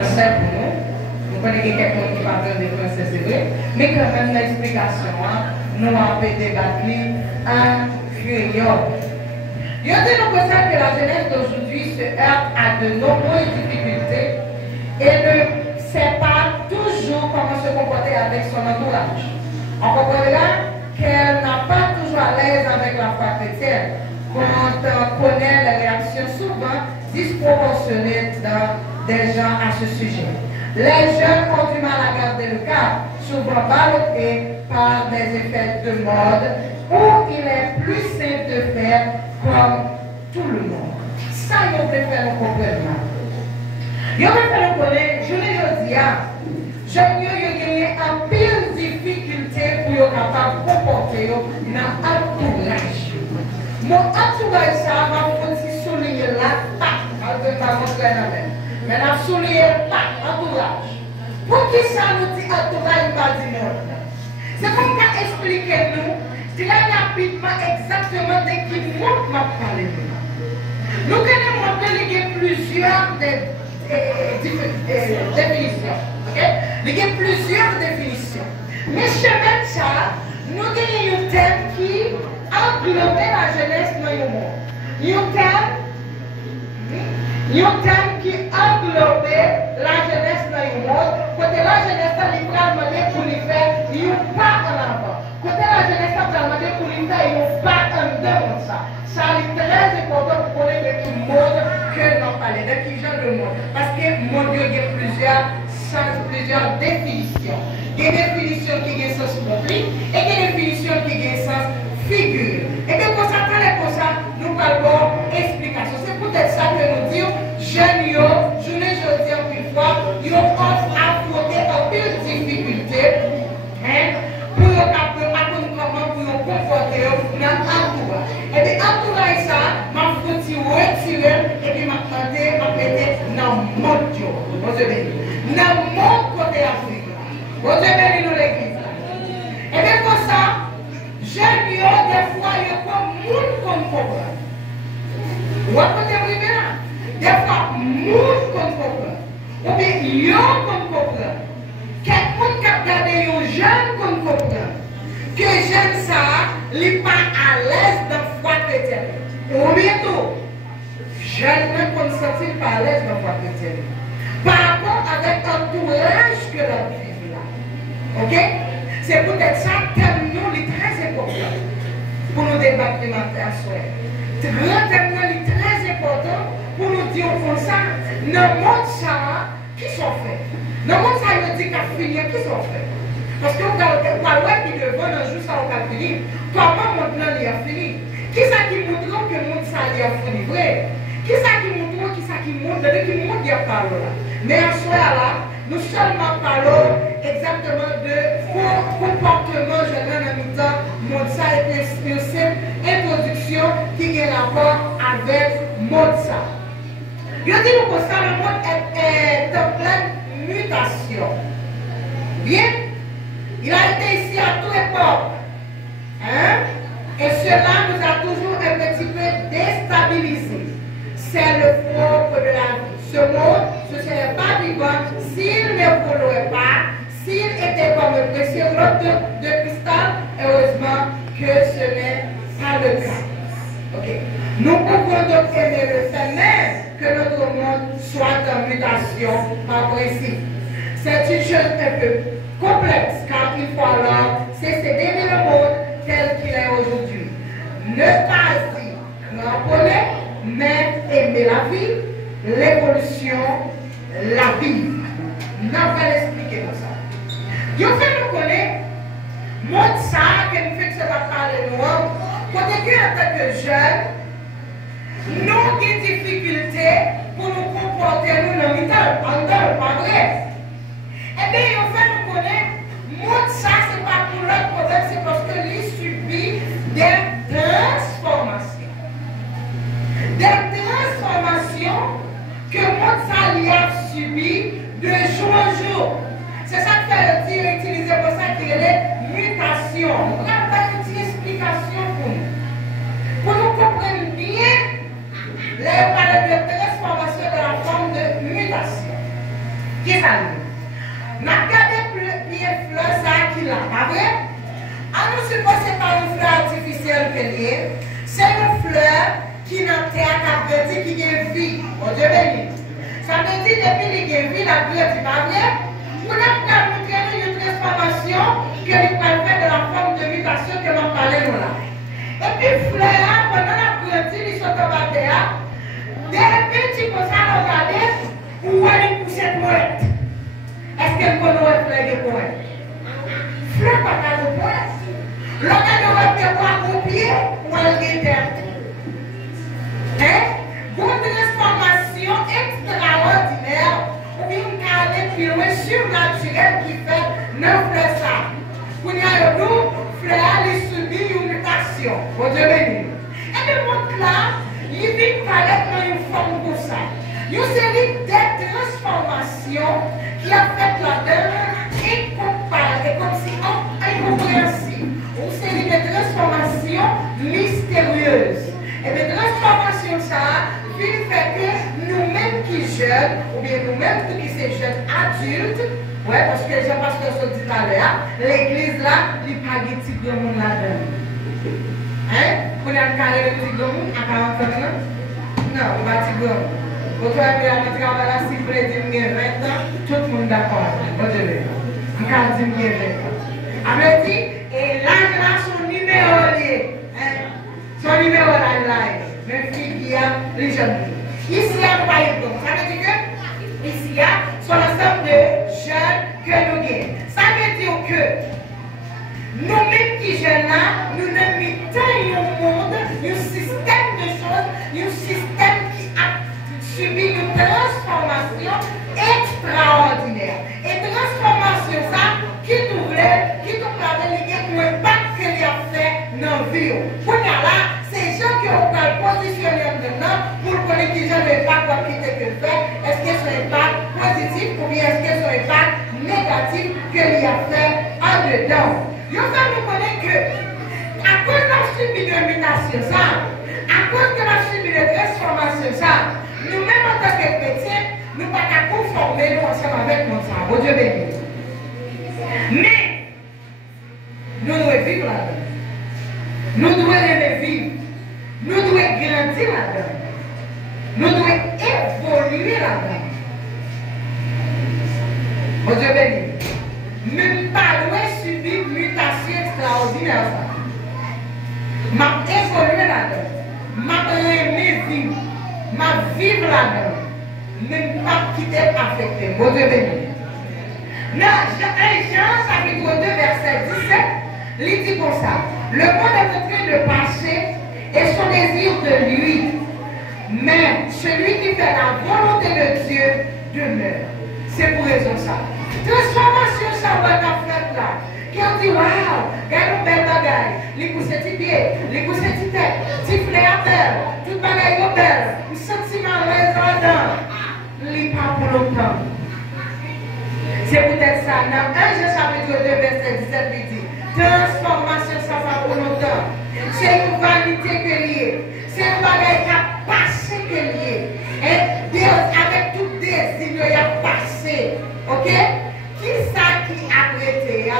français pour nous. Nous connaissons quelqu'un qui parle de français, c'est vrai. Mais quand même, l'explication, nous avons débattu en créole. Je dis nous que la jeunesse d'aujourd'hui se heurte à de nombreuses difficultés et ne sait pas toujours comment se comporter avec son entourage. On comprendra qu'elle n'a pas toujours à l'aise avec la foi chrétienne quand on connaît les réactions souvent disproportionnées des gens à ce sujet. Les jeunes ont du mal à garder le cap, souvent ballottés par des effets de mode où il est plus simple de faire comme tout le monde. Ça, ils préfèrent nous comprendre. Ils préfèrent nous connaître, je le dis, je gagné en pile difficulté pour être capable de comporter dans l'entourage. Mon entourage, ça va aussi souligner la patte. Mais on a souligné la entourage. Pour qui ça nous dit entourage, pas du monde? C'est comme ça expliquer nous très rapidement exactement de qui monde m'a parlé. Nous connaissons déléguer plusieurs définitions. Il y a plusieurs définitions. Mais chemin ça, nous avons un thème qui englobe la jeunesse dans le monde. Un thème qui englobe la jeunesse dans le monde. Côté la jeunesse, il va demander pour lui faire un pas en avant. Côté la jeunesse, il va demander pour lui faire un pas en devant ça. Ça est très important pour connaître de qui monde que nous parlons, de qui genre de monde. Parce que mon Dieu, il y a plusieurs définitions. Il y a des définitions qui ont un sens compris et des définitions qui ont un sens figure. Et bien, quand ça comme ça, nous parlons explication. C'est peut-être ça que nous disons, jeunes, je ne dis pas une fois, ils ont affronté en pile difficulté pour apprendre comment pour nous comporter dans l'entourage. Et bien, entourage ça, m'a foutu retirer et puis m'a demandé à péter dans mon Dieu. Vous avez dans mon côté Afrique. Vous avez nous l'église. Et bien, comme ça, j'aime des fois, il y a comme monde comme problème. Vous avez là? Des fois, monde comme problème. Ou bien, il y a comme problème. Quelqu'un qui a regardé un jeune comme problème. Que jeune ça, il n'est pas à l'aise dans la foi chrétienne. Ou bientôt, jeune même qu'on ne se sent pas à l'aise dans la foi chrétienne. Par rapport avec l'entourage que la vie là. Ok? C'est peut-être ça que nous, est très important pour nous débattre à soi. Terminal est très important pour nous dire au fond ça, dans le monde ça, qui sont faits? Dans le monde ça, il nous dit qu'à finir, qui sont faits? Parce que vous avez qui devant un jour ça, on va finir. Comment maintenant il a fini? Qui ça qui montre que le monde ça a fini vrai? Qui ça qui montre, qui ça qui montre, qui montre il y a pas là? Mais à ce là, nous seulement parlons exactement de comportement général en même temps. Monde ça est une simple introduction qui a rapport avec monde ça. Je dis nous que ça, le monde est en pleine mutation. Bien? Il a été ici à toute époque. Hein? Et cela nous a toujours un petit peu déstabilisés. C'est le propre de la vie. Ce monde, ce ne serait pas vivant s'il n'évoluait pas, s'il était comme un précieux bloc de cristal. Heureusement que ce n'est pas le cas. Okay. Nous pouvons donc aimer le fait même que notre monde soit en mutation par principe. C'est une chose un peu complexe car il faut alors cesser d'aimer le monde tel qu'il est aujourd'hui. Ne pas y cramponner, mais aimer la vie, l'évolution, la vie. Nous allons expliquer tout ça. Je vais nous connaître, monde ça, que nous faisons ça parler de nous, quand en tant que jeunes, nous avons des difficultés pour nous comporter nous dans le temps, pas vrai? Eh bien, on fait nous connaître, monde ça, ce n'est pas pour l'autre problème, c'est parce que lui subit des transformations. Des transformations que monde ça lui a subi de jour en jour. C'est ça que fait le dire, utiliser pour ça qu'il y a les mutations. On n'a pas une petite explication pour nous. Pour nous comprendre bien, les parler de transformation de la forme de mutation. Qui ça dit? N'a regardé pied fleur ça qui là, pas vrai? On nous suppose que ce n'est pas une fleur artificielle que liée, c'est une fleur qui n'a terre qui a grandi, qui a vie. Oh Dieu béni. Ça veut dire depuis qu'il a vie, la grandi, pas vrai? Vous n'avez pas montré une transformation que nous pouvons faire de la forme de mutation que l'on parlait nous là. Et puis fleur, pendant la grandi, ils sont en terre. Dès petit comme ça, on regarde, où elle est poussée poète. Est-ce qu'elle connaît une fleur de poète? Fleur pas de poète. L'on a de repérer au pied ou elle est terre. Hein? Une transformation extraordinaire ou une carnet surnaturelle qui fait 9 fleurs ça. Pour y avoir nous, fleur, il subit une mutation. Bon Dieu béni. Et puis, montre là, il vit paraître dans une forme pour ça. Une série de transformations qui a fait la donne incomparable, comme si incompréhensible. Une série de transformations mystérieuses. Et bien, transformation ça, il fait que nous-mêmes qui jeunes, ou bien nous-mêmes qui sommes jeunes adultes, ouais, parce que Jean-Pasteur se dit à l'heure, l'église là, il n'y a pas de petit grand monde là-dedans. Hein? Vous avez un carré de petit grand monde à 40 ans? Non, il n'y a pas de petit grand monde. Vous avez un travail là, si vous voulez dire 20 ans, tout le monde d'accord. Vous devez. On peut dire 20 ans. Après, dit, et là, son numéro lié. Son numéro là, même fille qui a les jeunes. Ici, il y a pas de donc. Ça veut dire que ici, il y a son ensemble de jeunes que nous gagnons. Ça veut dire que nous-mêmes qui jeunes là, nous ne mettons un monde, un système de choses, un système qui a subi une transformation extraordinaire. Et transformation, ça, qui nous voulait, qui nous voulait, l'impact qu'il a fait dans la vie. Pour là, c'est gens qui ont positionné maintenant pour connaître qui j'en ai pas quoi quitter que faire. Est-ce que c'est un impact positif ou bien est-ce que c'est un impact négatif qu'il a fait en dedans? Il faut nous connaître que, à cause de la subi de mutation, ça, à cause de la subi de transformation, ça, nous-mêmes en tant que chrétiens, nous ne pouvons pas conformer nous ensemble avec notre sang. Bon Dieu béni. Mais, nous devons vivre là-dedans. Nous devons aimer vivre. Nous devons grandir là-dedans. Nous devons évoluer là-dedans. Bon Dieu béni. Nous ne pouvons pas subir une mutation extraordinaire. Je vais évoluer là-dedans. Je vais aimer vivre. Je vais vivre là-dedans. Je ne peux pas quitter affecté. Bon Dieu béni. Dans 1 Jean, chapitre 2, verset 17, il dit comme ça. Le monde est en train de passer et son désir de lui. Mais celui qui fait la volonté de Dieu demeure. C'est pour raison ça. Transformation, ça va être faite là. Qui ont dit, waouh, regarde une belle bagaille. Les poussent petit pied, les poussent petit tête, petit flé à terre, tout bagaille au belle, un sentiment raisonnant. Les pas pour longtemps. C'est peut-être ça. Dans 1 Jean chapitre 2, verset 17, il dit, transformation, ça va pour longtemps. C'est une vanité que liée. C'est une bagaille qui a passé que liée. Et Dieu, avec tout désir, il a passé. Ok? Qui ça qui a prêté?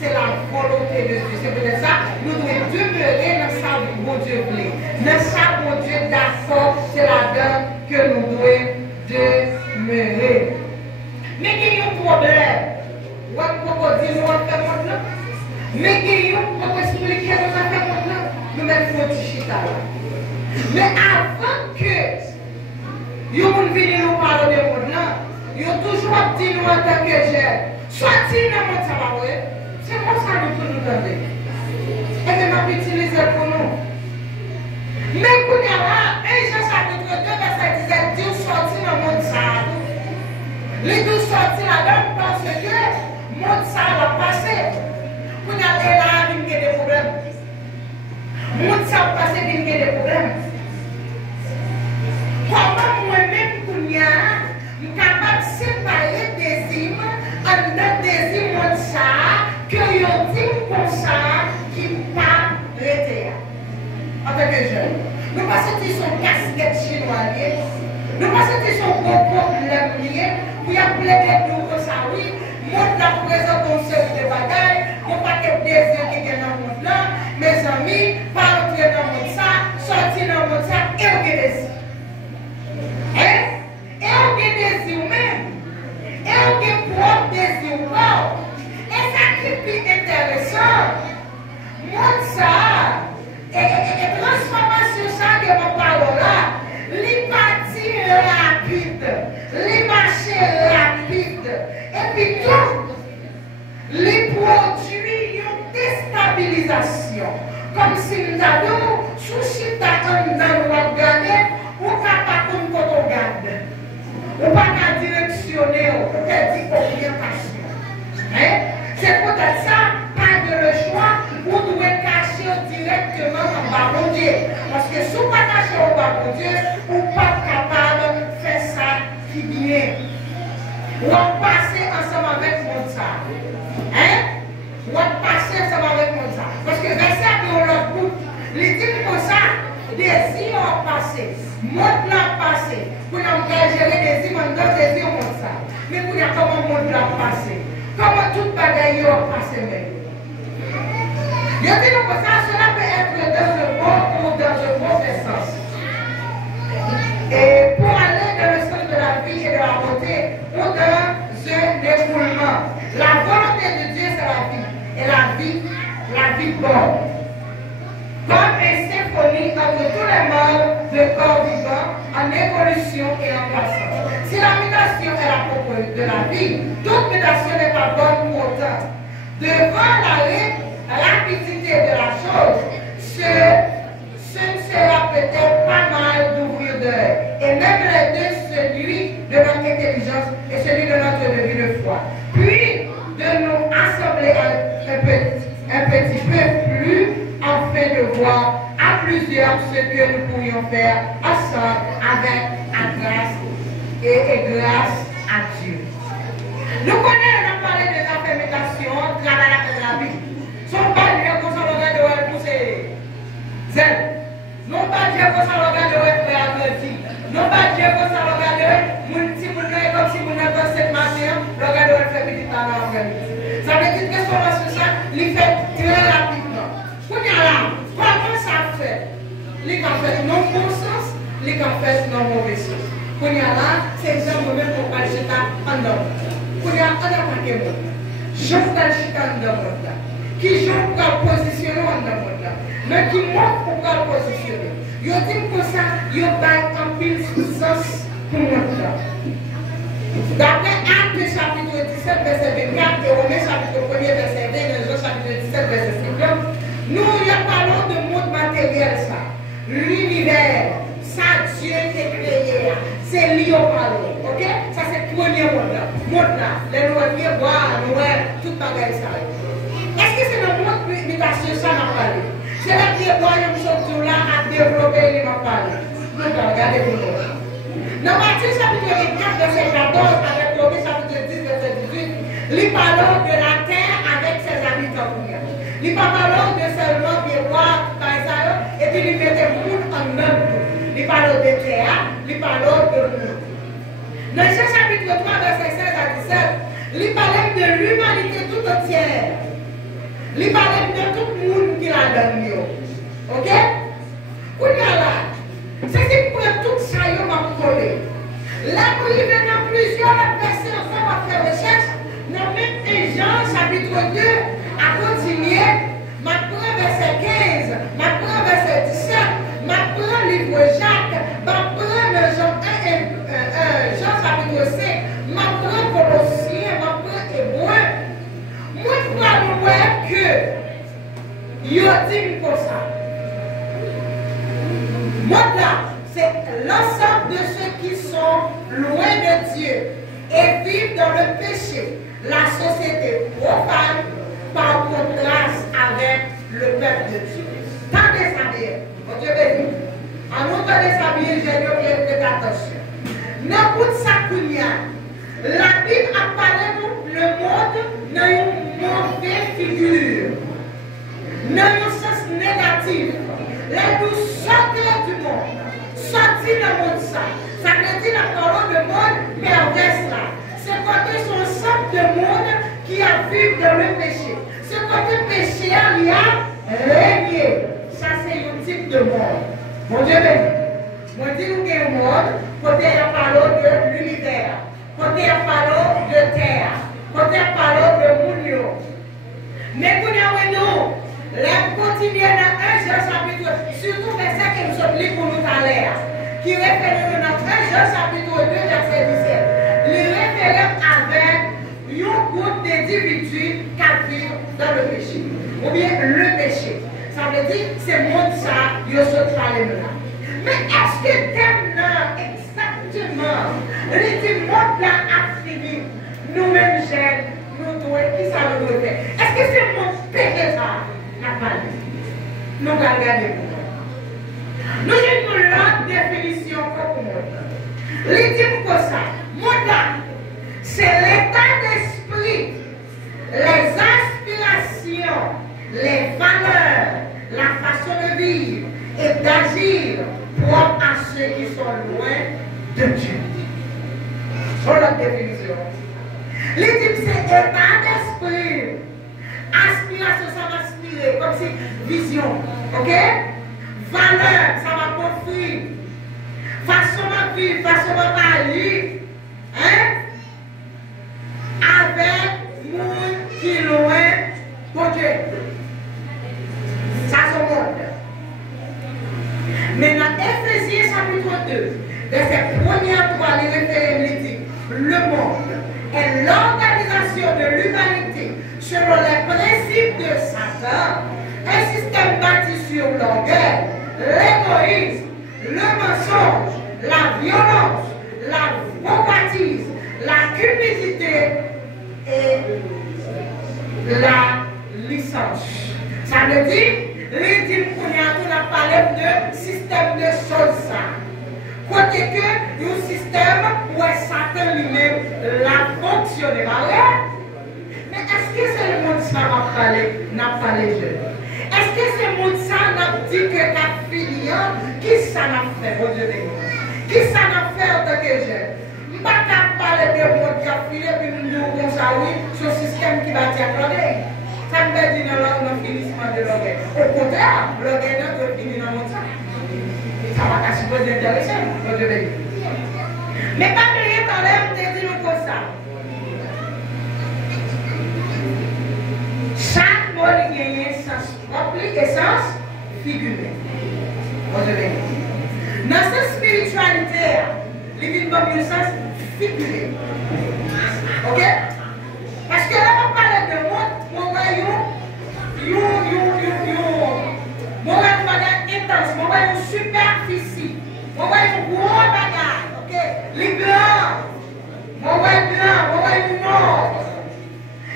C'est la volonté de Dieu. C'est peut-être ça. Nous devons demeurer dans ça où bon Dieu voulait. Dans ça où bon Dieu d'accord, c'est là-dedans que nous devons demeurer. Mais il y a un problème. On peut dire nous on fait maintenant. Mais il y a un problème expliquer nous on fait maintenant. Nous mettons un petit chita. Mais avant que vous venez nous parler de monde là, vous toujours dit nous en tant que jeunes. Sortir dans le monde ça va ouais. C'est comme ça que nous donner. Et puis m'a utiliser pour nous. Mais quand il y a là, Jean chapitre 2 verset 17 dit sortir dans le monde ça. Les deux sortis là-dedans parce que le monde ça va passer. Quand il y a là, il y a des problèmes. Le monde ça va passer, il y a des problèmes. Comment moi-même, quand il y a, je suis capable de séparer des hymnes en des hymnes ça, que y a des comme ça qui ne pas arrêter. En tant que jeune. Nous pensons qu'ils sont casquettes chinois liées. Nous pensons qu'ils sont gros problèmes liés. pour y appeler des nous comme ça, oui, monde la présente une série de bagailles, mon paquet de désir qui est dans le monde là, mes amis, pas entrer dans le monde ça, sortir dans le monde ça, et on a des désirs. Hein? Et on a des désirs même. Et on a des propres désirs. Et ça qui est plus intéressant, monde ça, et transformation ça que je parle là, les parties rapides, les marchés rapides, et puis tout, les produits ont déstabilisation. Comme si nous avons souci d'attendre dans le gagner, ou pas comme quand on garde. Ou pas qu'à directionner, ou qu'à dire orientation. C'est peut-être ça, pas de le choix, ou doit cacher directement en bas de Dieu. Parce que si vous pas cacher au bas de Dieu, vous n'êtes pas capable de faire ça qui vient. Ou on passe ensemble avec mon ça. Ou on passe ensemble avec mon ça. Parce que verset de l'autre bout, les dit comme ça, désir ont passé, monde l'a passé. Pour nous gérer des désir, on doit désir comme ça. Mais pour nous comment monde l'a passé. Comment toute bagaille a passé même. Je dis comme ça, cela peut être dans le bon ou dans le mauvais sens. Et pour aller dans le sens de la vie et de la beauté, ou dans un déroulement. La volonté de Dieu, c'est la vie. Et la vie bonne. Comme une symphonie entre tous les membres de corps vivant en évolution et en croissance. Si la mutation est la propre de la vie, toute mutation n'est pas bonne pour autant. Devant la rapidité de la chose, ce ne sera peut-être pas mal d'ouvrir d'œil. Et même les deux, celui de notre intelligence et celui de notre vie de foi. Puis de nous assembler un petit peu plus afin de voir à plusieurs ce que nous pourrions faire ensemble avec grâce et grâce à Dieu. Nous connaissons, on a parlé de la fermentation, travail avec la vie. Son pas Dieu qu'on s'en regarde de pousser zèle. Non pas Dieu qu'on s'en regarde de faire averti. Non pas Dieu qu'on s'en regarde de si vous n'avez comme si vous n'avez pas cette matière, regardez de faire petit temps dans l'organisme. Ça veut dire que sur ça, il fait très rapidement. Comment ça fait? Les gens fait non bon sens, les gens fait non mauvais sens. Quand il y a là, c'est les gens même pour pas le jeter en dehors. Quand il y a un paquet de monde, je vais le jeter en dehors. Qui joue pour le positionner en dehors. Mais qui montre pour le positionner. Ils disent que ça, ils ont un pile sens pour nous. D'après Actes chapitre 17, verset 24, et Romains chapitre 1, verset 20, et Jean chapitre 17, verset 50, nous parlons de monde matériel, ça. L'univers, ça Dieu qui est créé, c'est lui au parole. Ok? Ça c'est le premier monde là. Monde là, les noirs, bois, noir, tout bagaille ça. Est-ce que c'est le monde mutation ça m'a parlé? C'est là qui est bois, il y a un là à développer, il m'a parlé. Nous regardez pour nous. Dans Matthieu chapitre 24, verset 14, avec Romains chapitre 10, verset 18, il parle de la terre avec ses habitants. Il parle de seulement de bois, et puis il mettait le monde en même temps. Il parle de terre, il parle de monde. Dans Jean chapitre 3, verset 16 à 17, il parle de l'humanité tout entière. Il parle de tout le monde qui l'a donné. Ok? Où il y a là? C'est ce qui prend tout ça, il m'a collé. Là, pour y venir plusieurs versets ensemble à faire recherche, dans même Jean chapitre 2, à continuer, ma prend verset 15, ma prend verset 17, ma prend livre Jacques, ma prend Jean 1 et Jean chapitre 5, ma prend Colossiens, ma prend Hébreu. Moi, je crois que il y a dit comme ça. Moi, là, c'est l'ensemble de ceux qui sont loin de Dieu et vivent dans le péché, la société profane, par contraste avec le peuple de Dieu. Tant des sabiens, mon Dieu béni, en nous de sabiens, j'ai dit, faites attention. N'importe ça qu'il y a, la Bible a parlé le monde dans une mauvaise figure, dans un sens négatif. Là, nous sortons du monde, sortir le monde ça. Ça veut dire la parole de monde perverse là. vivre dans le péché. Ce côté péché, il y a régné. Ça, c'est un type de monde. Mon Dieu béni. Moi, je dis qu'il y a un monde, côté il y a parlé de l'univers, côté il y a parlé de terre, côté il y a parlé de Mounio. Mais pour nous, les continuer dans 1 Jean chapitre, surtout verset que nous sommes pour nous à l'air, qui réfère dans 1 Jean chapitre 2, verset 17. Les réfère avec un groupe d'individus qui vivent dans le péché. Ou bien le péché. Ça veut dire que c'est le monde ça, il se travaille là. Mais est-ce que thème là, exactement, les monde là a fini, nous-mêmes jeunes, nous devons, qui ça nous doit faire? Est-ce que c'est mon péché ça? N'a pas dit. Nous allons regarder pour nous. Nous avons une longue définition pour nous. Les dit comme ça, monde c'est l'état d'esprit, les aspirations, les valeurs, la façon de vivre et d'agir propre à ceux qui sont loin de Dieu. C'est la définition. Les types, c'est état d'esprit. Aspiration, ça va aspirer, comme si vision. Ok? Valeur, ça va construire. Façon de vivre, façon de agir. Hein? Avec monde qui est loin de Dieu. Ça, c'est le monde. Mais dans Éphésiens chapitre 2, verset 1 à 3, les référents dit le monde est l'organisation de l'humanité selon les principes de Satan, un système bâti sur l'orgueil, l'égoïsme, le mensonge, la violence, la convoitise, la cupidité et la licence. Ça veut dire, les dîmes qu'on a parlé de système de choses. Côté que le système où Satan lui-même l'a fonctionné. Mais est-ce que c'est le monde ça n'a pas les jeunes? Est-ce que c'est le monde ça n'a dit que ta fille, qui ça n'a fait, mon Dieu? Qui ça n'a fait en tant que jeune? Je ne vais pas parler de monde qui a filé, puis nous disons ça, oui, ce système qui va dire l'orgueil. Ça ne veut dire dans le finissement de l'orgueil. Au contraire, l'orgueil ne doit finir dans mon sang. Ça va être super intéressant, mon Dieu béni. Mais pas de rien quand même, te dire comme ça. Chaque mot gagne sens propre et sens figuré. Mon Dieu béni. Dans cette spiritualité, il y a un sens figuré. Ok? Parce que là, on parle de monde, mon royaume, mon royaume intense, mon royaume superficie, mon royaume gros bagage, ok? Les blancs, mon royaume blanc, mon royaume nord.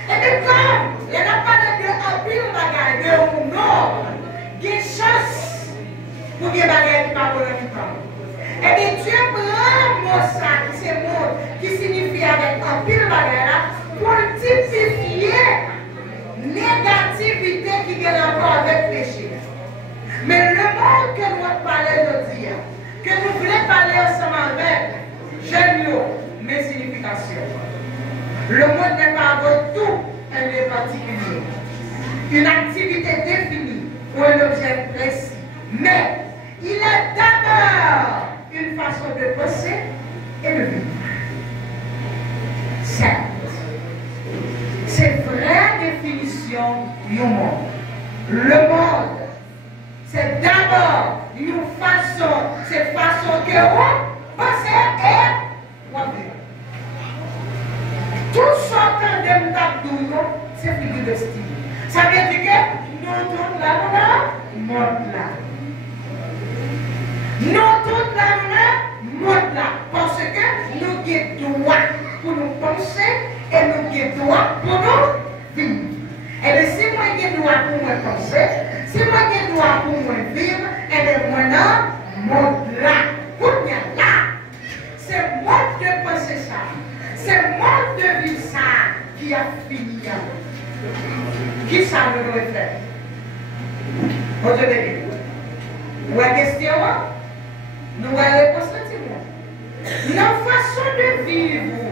Et puis comme, il n'y a pas de pile bagage, de nord, il y a une chance pour que les bagages ne pas pour le temps. Et bien Dieu prend mon sac, c'est mot qui signifie avec un pile bagage, pour typifier négativité qui a rapport avec le péché. Mais le monde que nous parlons aujourd'hui, que nous voulons parler ensemble avec, j'aime mes significations. Le monde n'est pas avant tout un lieu particulier, une activité définie ou un objet précis. Mais il est d'abord une façon de penser et de vivre. Certes. C'est vraie définition du monde. Le monde, c'est d'abord une façon, cette façon que on pense et on vit. Tout sortant de m'tabdou, c'est figure de style. Ça veut dire que nous tous là, nous là. Nous tous là, nous là. Parce que nous avons droit pour nous penser et nous avons droit pour nous vivre. Et bien si moi j'ai droit pour moi penser, si moi j'ai droit pour moi vivre, et bien moi non, monde là, pour bien là. C'est moi de penser ça. C'est moi de vivre ça qui a fini. Qui ça nous doit faire? Vous devez dire. Ou la question, nous allons réponse. Notre façon de vivre,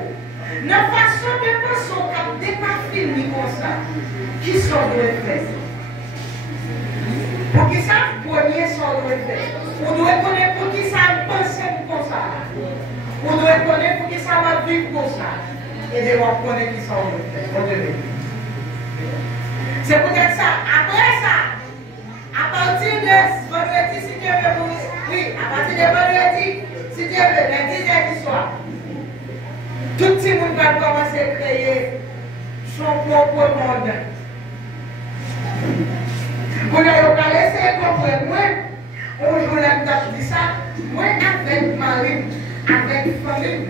la façon de penser qu'on n'est pas fini comme ça, qui sont de faire. Pour qui ça, premier sont de faire. On doit connaître pour qui ça penser comme ça. On doit connaître pour qui ça va vivre comme ça. Et de voir connaître qui sont de faire. C'est peut-être ça. Après ça, à partir de vendredi, si Dieu veut, oui, à partir de vendredi, si Dieu veut, le 10h du soir, tout le monde va commencer à créer son propre monde. Vous allez essayer de comprendre. Moi, un jour, je dis ça, moi, avec mari, avec famille,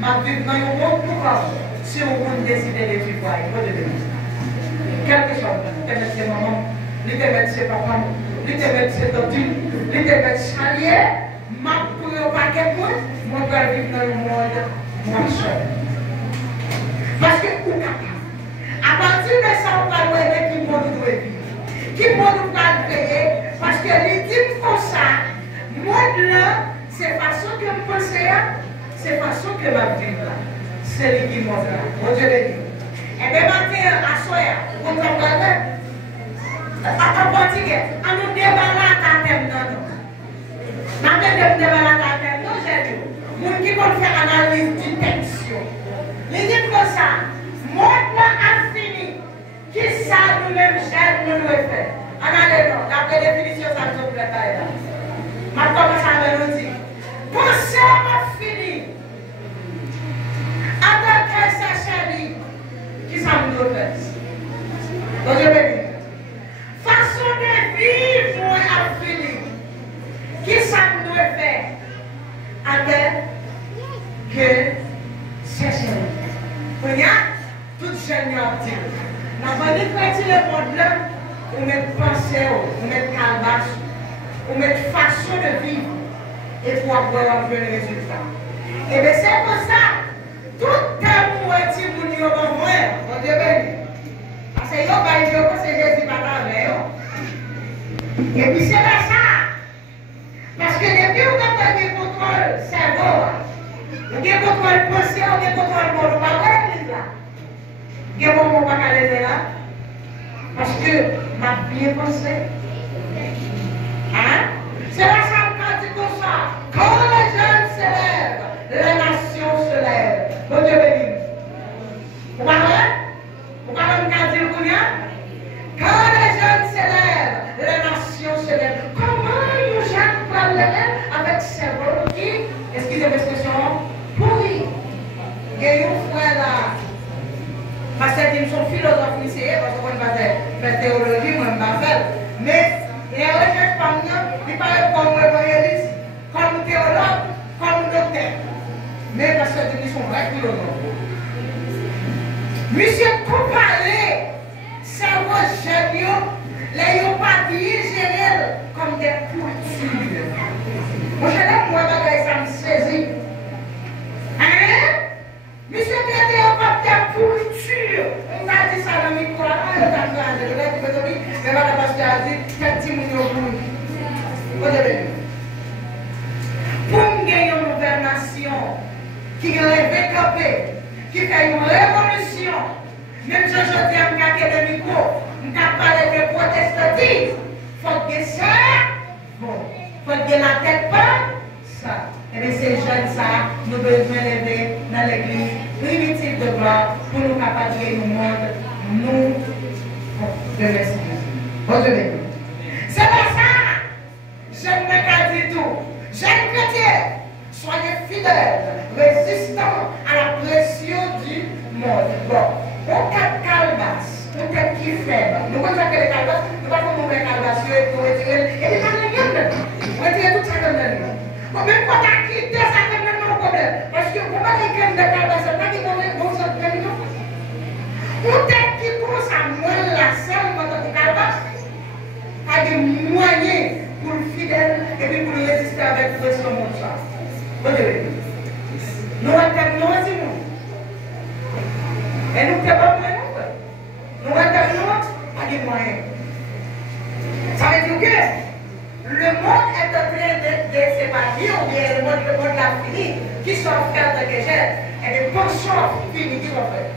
ma vie dans un monde pour si on décide de vivre, quelque chose, de mettre ses mamans, de mettre ses papas, de mettre ses tontines, de mettre chalier, ma pour le paquet pour, moi, je vais vivre dans le monde, moi seul. Parce que, à partir de ça, on va voir qui monde doit vivre. Qui monde va créer, parce que les types comme ça, monde là, c'est façon que je pense, c'est façon que je vais vivre là. C'est lui qui monde là. Bon Dieu le dit. Et bien, matin, à soir, on va regarder. À portugais, à nous déballer à thème, non. N'a pas de déballer à thème, non, j'ai dit. Moun qui vont faire analyse du texte. Les dit comme ça, monde là a fini. Qui ça nous-mêmes, chers, nous devons faire? Regardez, non, d'après la définition, ça nous prépare là. Ma commence à nous dire. Pensez à fini. Attaquez sa chérie. Qui ça nous doit faire? Donc je vais dire. Façon de vivre à fini. Qui ça nous doit faire? Attaquez que sa chérie. Regarde, tout jeune a dit. Dans le monde là, on met pensée, on met calebasse, on met façon de vivre et pour avoir un bon résultat. Et bien c'est pour ça, tout le monde qui vous dit au moins, on devait. Parce que vous allez dire que c'est Jésus qui va avec vous. Et puis c'est là ça. Parce que depuis vous avez le contrôle cerveau, vous avez le contrôle pensée, vous avez le contrôle moral, vous avez là. Il y a un moment où là, parce que m'a bien pensé. Hein? C'est la salle quand dit comme ça. Quand les jeunes se lèvent, les nations se lèvent. Bon Dieu béni. Vous parlez? Vous parlez de dire combien? Quand les jeunes se lèvent, les nations se lèvent. Comment nous jeunes peuvent lever avec cerveau qui, excusez l'expression, pourri? Il y a un frère là. Parce qu'ils sont philosophes lycéens, parce qu'on va faire théologie, on va faire. Mais les recherches par nous, ils parlent comme évangélistes, comme théologues, comme docteurs. Mais parce qu'ils sont vrais philosophes. Monsieur, comparé, cerveau géniaux, les n'ont pas digéré comme des pointures. Moi, je n'ai pas ça me saisit. Hein? Monsieur Tété, on va faire pourriture. On a dit ça dans le micro. On a dit mais pas parce qu'il a dit, quel petit monde au bout. Pour gagner une nouvelle nation qui est campée, qui fait une révolution, même si je dis à le micro, on a parlé de protestantisme, il faut que ça, bon, il faut que la tête pas, ça. Et bien, ces jeunes, ça, nous devons lever dans l'église primitive de gloire pour nous capables de nous montrer, nous, de l'esprit. C'est pour ça, je ne me dis tout. Jeunes chrétiens, soyez fidèles, résistants à la pression du monde. Bon, on cap calebasse, on cap qui faible. Nous connaissons que les calebasses, nous ne pouvons pas nous mettre calebasse pour retirer. Et les gens ne viennent pas. Retirer tout ça comme ça. Même quand tu as quitté, ça ne fait pas de problème. Parce que vous n'avez pas de calebasse, ça ne fait pas de problème. On t'a qui commence à moins la selle quand tu as calebasse. A des moyens pour le fidèle et puis pour résister avec le reste du monde. Nous avons et nous ne sommes pas moyens. Nous avons pas des moyens. Ça veut dire que le monde est en train de se bâtir, ou bien le monde l'a fini, qui sont frères de Gégel. et des pensions finies qui sont faites.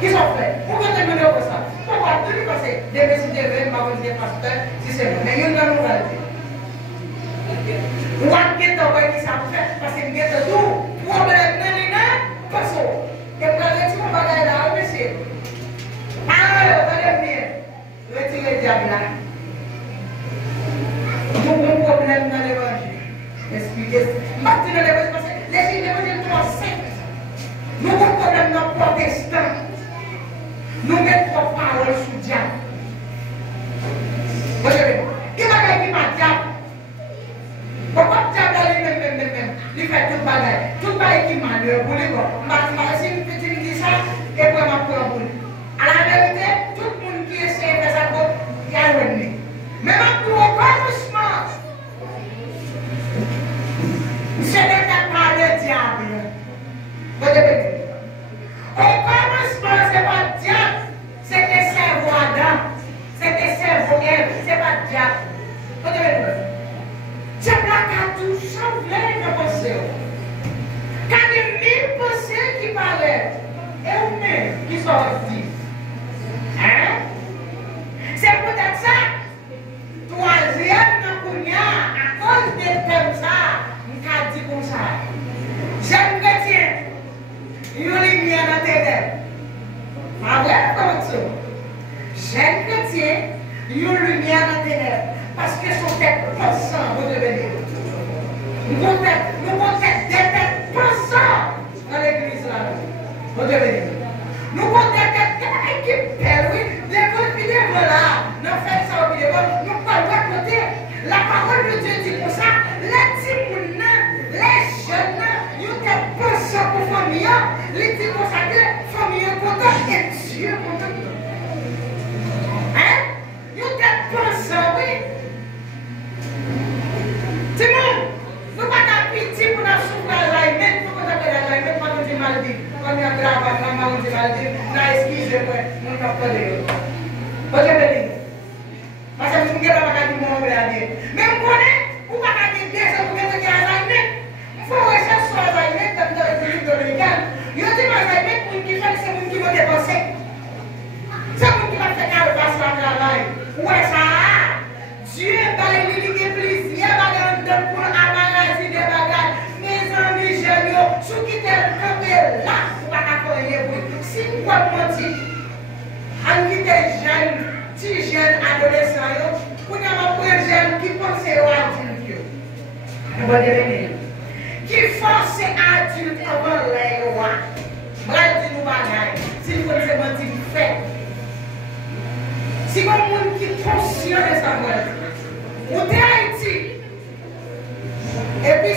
Qui sont faites. Pourquoi tu me dis ça? Pourquoi tu dis parce que des messieurs de même, ma bonne pasteur, si c'est bon. Mais il y a une nouvelle. Ou un guetto qui s'en fait, parce que guetto tout, problème, parce que le problème, on va aller là, monsieur. Ah, vous allez venir. Retirez le diable là. Nous avons un problème dans l'évangile. Expliquez. Partie de l'évangile, parce que l'évangile 3:5. Nous avons un problème dans le protestant. Nous mettons trois paroles sous le diable. Vous savez, qui va gagner par diable? Pourquoi le diable a lui-même, il fait tout le bagage. Tout le bagage qui m'a dit, vous voulez quoi? Si une petite me dit ça, et puis ma pour vous. À la vérité, tout le monde qui essaie de faire ça, il y a un ennemi. Mais pour au commencement, ce n'était pas le diable. Vous devez dire. Au commencement, ce n'est pas le diable. C'était cerveau Adam. C'était cerveau Ève. Ce n'est pas le diable. Vous devez dire. Diable a tout chamblé de pensée. Quand il y a 1000 pensées qui parlaient, et vous-même qui sont dit. Hein? C'est peut-être ça. Troisième, à cause de thème ça, on a dit comme ça. J'aime chrétien, il y a une lumière dans tes lèvres. Ma vraie comme j'aime chrétien, il y a une lumière dans tes lèvres. Parce que son tête pensant, vous devez dire. Nous avons des têtes pensant dans l'église là. Vous devez dire. Nous avons des têtes qui pèlent, oui. Des bonnes vidéos là. Nous faisons ça au vidéo. Nous parlons à côté. La parole de Dieu dit pour ça. Les petits les jeunes, ils ont des pensants pour la famille. Les petits consacrés, la famille est contente et Dieu est content. Hein? Ils ont des pensants, oui. Timon, nous ne pouvons pas pitié pour nous souffrir la ligne, nous ne pouvons pas faire la ligne, nous ne pouvons pas mal dire. Quand il y a grave, nous ne pouvons pas mal dire, nous excusez-moi, nous ne pouvons pas dire. Vous avez dit. Parce que nous ne pouvons pas dire mon nom. Mais vous connaissez, vous ne pouvez pas dire des gens pour que vous ayez la ligne. Il faut rechercher sur la ligne comme dans les pays dominicains. Il y a des gens qui font c'est vous qui vont dépenser. C'est vous qui va faire le passage de la ligne. Ouais, ça. Dieu va lui dire plaisir, pour embarrasser des bagages. Mes amis jeunes, ceux qui étaient campés là, pour pas faire les bruits. Si vous mentir, en qui était jeune, petit jeune adolescent, pour nous avoir un jeune qui pense aux adultes. Vous devenez. Qui force adulte avant les rois. Bref, nous bagages. Si vous connaissez mentir, vous faites. Si vous avez un monde qui est conscient de sa voix, vous êtes Haïti. Et puis,